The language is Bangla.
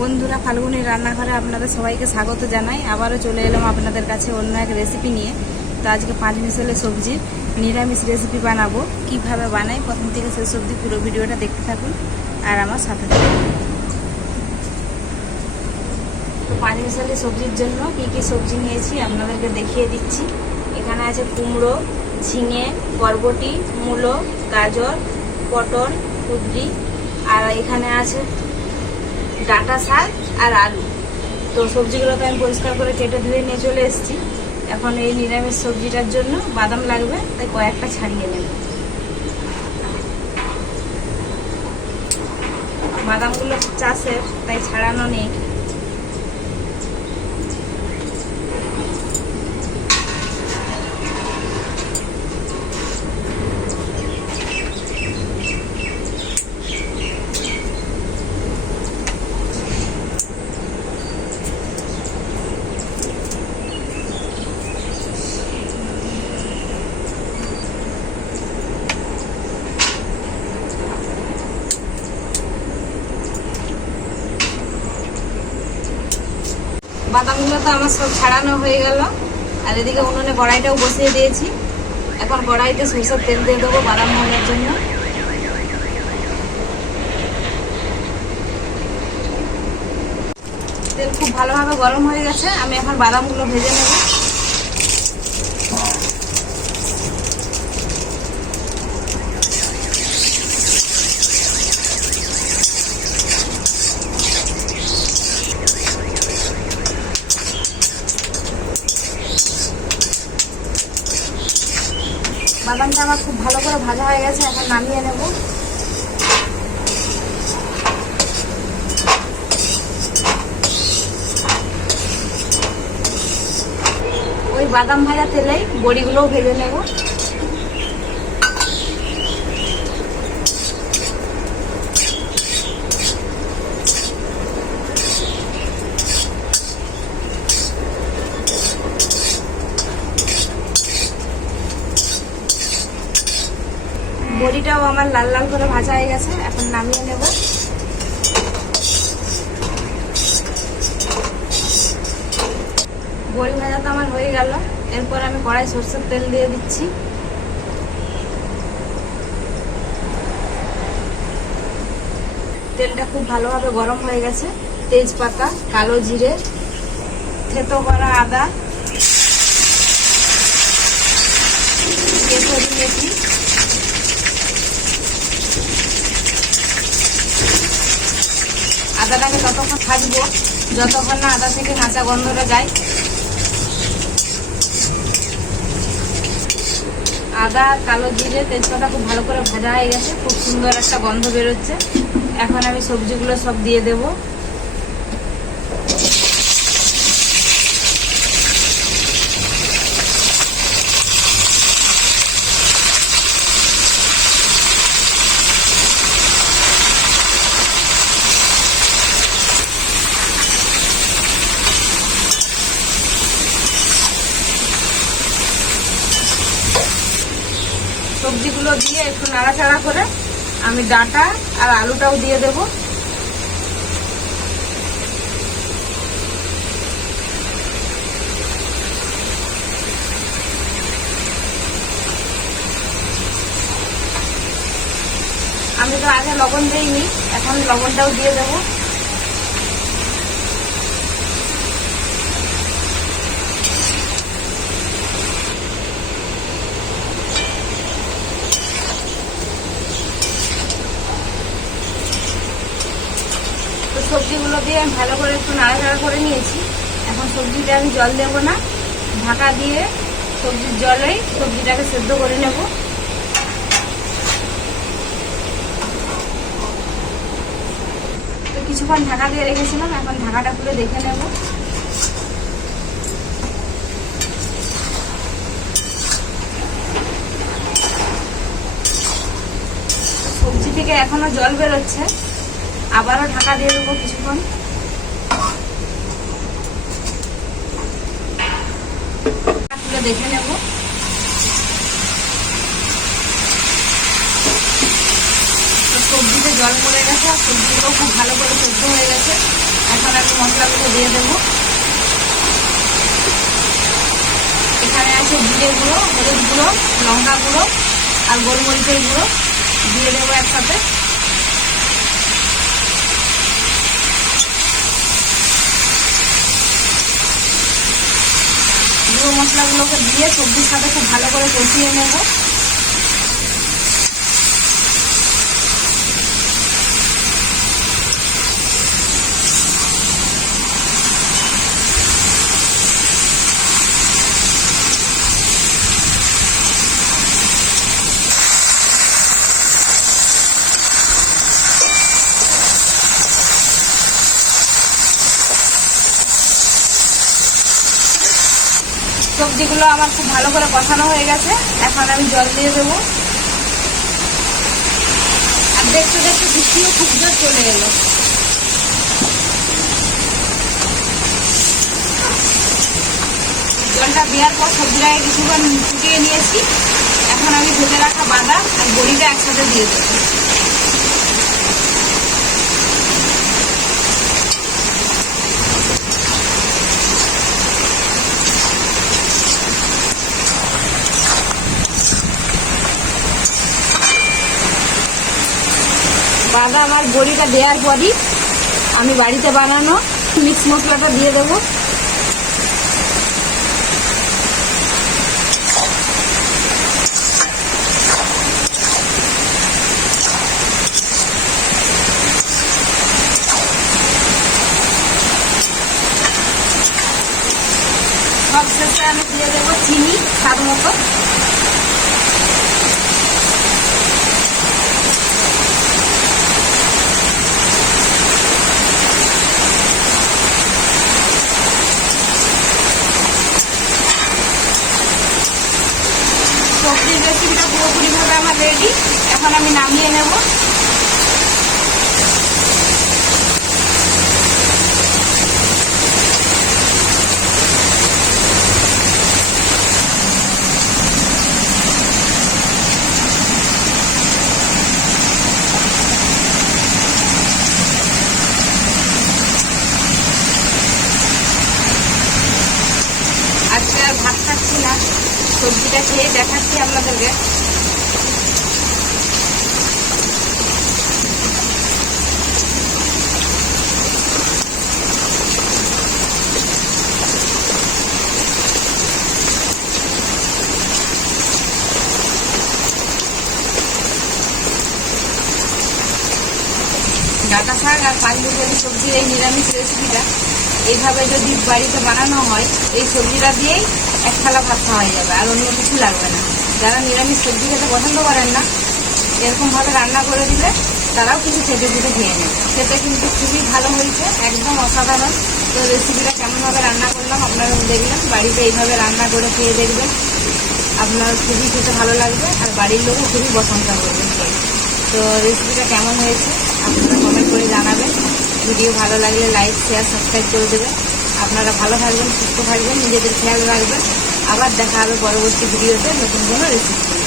বন্ধুরা, ফাল্গুনি রান্নাঘরে আপনাদের সবাইকে স্বাগত জানাই। আবারও চলে এলাম আপনাদের কাছে অন্য এক রেসিপি নিয়ে। তো আজকে 5 মিশালি সবজির নিরামিষ রেসিপি বানাবো। কিভাবে বানাই প্রথম থেকে শেষ অবধি পুরো ভিডিওটা দেখতে থাকুন আর আমার সাথে থাকুন। তো 5 মিশালি সবজির জন্য কি কি সবজি নিয়েছি আপনাদেরকে দেখিয়ে দিচ্ছি। এখানে আছে কুমড়ো, ঝিঙে, বরবটি, মূলো, গাজর, পটল, কুঁদরি, আর এখানে আছে ডাঁটা শাক আর আলু। তো সবজিগুলো তো আমি পরিষ্কার করে কেটে ধুয়ে নিয়ে চলে এসেছি। এখন এই নিরামিষ সবজিটার জন্য বাদাম লাগবে, তাই কয়েকটা ছাড়িয়ে নেব। বাদামগুলো চাষের, তাই ছাড়ানো নেই। বাদামগুলো তো আমার সব ছাড়ানো হয়ে গেল, আর এদিকে উনুনে কড়াইটাও বসিয়ে দিয়েছি। এখন কড়াইতে সরষের তেল দিয়ে দেবো বাদাম ভাজার জন্য। তেল খুব ভালোভাবে গরম হয়ে গেছে, আমি এখন বাদামগুলো ভেজে নেব। বাদামটা আমার খুব ভালো করে ভাজা হয়ে গেছে, এখন নামিয়ে নেব। ওই বাদাম ভাজা তেলেই বড়িগুলোও ভেজে নেব। বড়িটাও আমার লাল লাল করে ভাজা হয়ে গেছে, এখন নামিয়ে নেব। বড়ি ভাজা তো আমার হয়ে গেল। এরপর আমি কড়াই সরষের তেল দিয়ে দিচ্ছি। তেলটা খুব ভালোভাবে গরম হয়ে গেছে। তেজপাতা, কালো জিরে, থেতো করা আদা, কেশরি মেথি, আদাটাকে ততক্ষণ ভাজবো যতক্ষণ না আদা থেকে কাঁচা গন্ধটা যায়। আদা, কালো জিরে, তেজপাতা খুব ভালো করে ভাজা হয়ে গেছে, খুব সুন্দর একটা গন্ধ বেরোচ্ছে। এখন আমি সবজিগুলো সব দিয়ে দেব। সবজিগুলো দিয়ে একটু নাড়াচাড়া করে আমি ডাঁটা আর আলুটাও দিয়ে দেব। আমি তো আগে লবণ দিইনি, এখন লবণটাও দিয়ে দেব। সবজিগুলো দিয়ে আমি ভালো করে একটু নাড়াচাড়া করে নিয়েছি। এখন সবজিতে আমি জল দেব না, ঢাকা দিয়ে সবজির জলেই সবজিটাকে সেদ্ধ করে নেব। তো কিছুক্ষণ ঢাকা দিয়ে রেখেছিলাম, এখন ঢাকাটা খুলে দেখে নেব। সবজি থেকে এখনো জল বেরোচ্ছে, আবারও ঢাকা দিয়ে দেবো কিছুক্ষণ। দেখে নেব। সবজিতে জল পড়ে গেছে আর সবজিগুলো খুব ভালো করে সেদ্ধ হয়ে গেছে। এখন আমি মশলাগুলো দিয়ে দেবো। এখানে আছে জিরে গুঁড়ো, হলুদ গুঁড়ো, লঙ্কা গুঁড়ো আর গোলমরিচের গুঁড়ো দিয়ে দেবো একসাথে। গুঁড়ো মশলাগুলোকে দিয়ে সবজির সাথে খুব ভালো করে কষিয়ে নেব। সবজিগুলো আমার খুব ভালো করে কষানো হয়ে গেছে। এখন আমি জল দিয়ে দেবো। আর দেখতে দেখতে বৃষ্টিও খুব জোর চলে এলো। জলটা দেওয়ার পর সবজিটাকে কিছুক্ষণ ফুটিয়ে নিয়েছি। এখন আমি ভেজে রাখা বাদাম আর বড়িটা একসাথে দিয়ে দেবো। বাদাম আর বড়িটা দেওয়ার পরই আমি বাড়িতে বানানো মিক্স মশলাটা দিয়ে দেবো। সব শেষে আমি দিয়ে দেবো চিনি স্বাদ মতো। সবজির রেসিপিটা পুরোপুরিভাবে আমার রেডি। এখন আমি নামিয়ে নেব। আজকে আর ভাত খাচ্ছি না, সবজিটা খেয়ে দেখাচ্ছি আপনাদেরকে। ডাঁটা শাক আর পাঁচমিশালি সবজির এই নিরামিষ রেসিপিটা এইভাবে যদি বাড়িতে বানানো হয়, এই সবজিটা দিয়েই এক থালা ভাত খাওয়া যাবে, আর অন্য কিছু লাগবে না। যারা নিরামিষ সবজি খেতে পছন্দ করেন না, এরকমভাবে রান্না করে দিলে তারাও কিছু খেতে খেয়ে নেবে। খেতে কিন্তু খুবই ভালো হয়েছে, একদম অসাধারণ। তো রেসিপিটা কেমনভাবে রান্না করলাম আপনারা দেখলেন। বাড়িতে এইভাবে রান্না করে খেয়ে দেখবেন, আপনার খুবই খেতে ভালো লাগবে, আর বাড়ির লোকও খুবই প্রশংসা করবেন। তো রেসিপিটা কেমন হয়েছে আপনারা কমেন্ট করে জানাবেন। ভিডিও ভালো লাগলে লাইক, শেয়ার, সাবস্ক্রাইব করে দেবেন। আপনারা ভালো থাকবেন, সুস্থ থাকবেন, নিজেদের খেয়াল রাখবেন। আবার দেখা হবে পরবর্তী ভিডিওতে নতুন কোনো রেসিপি।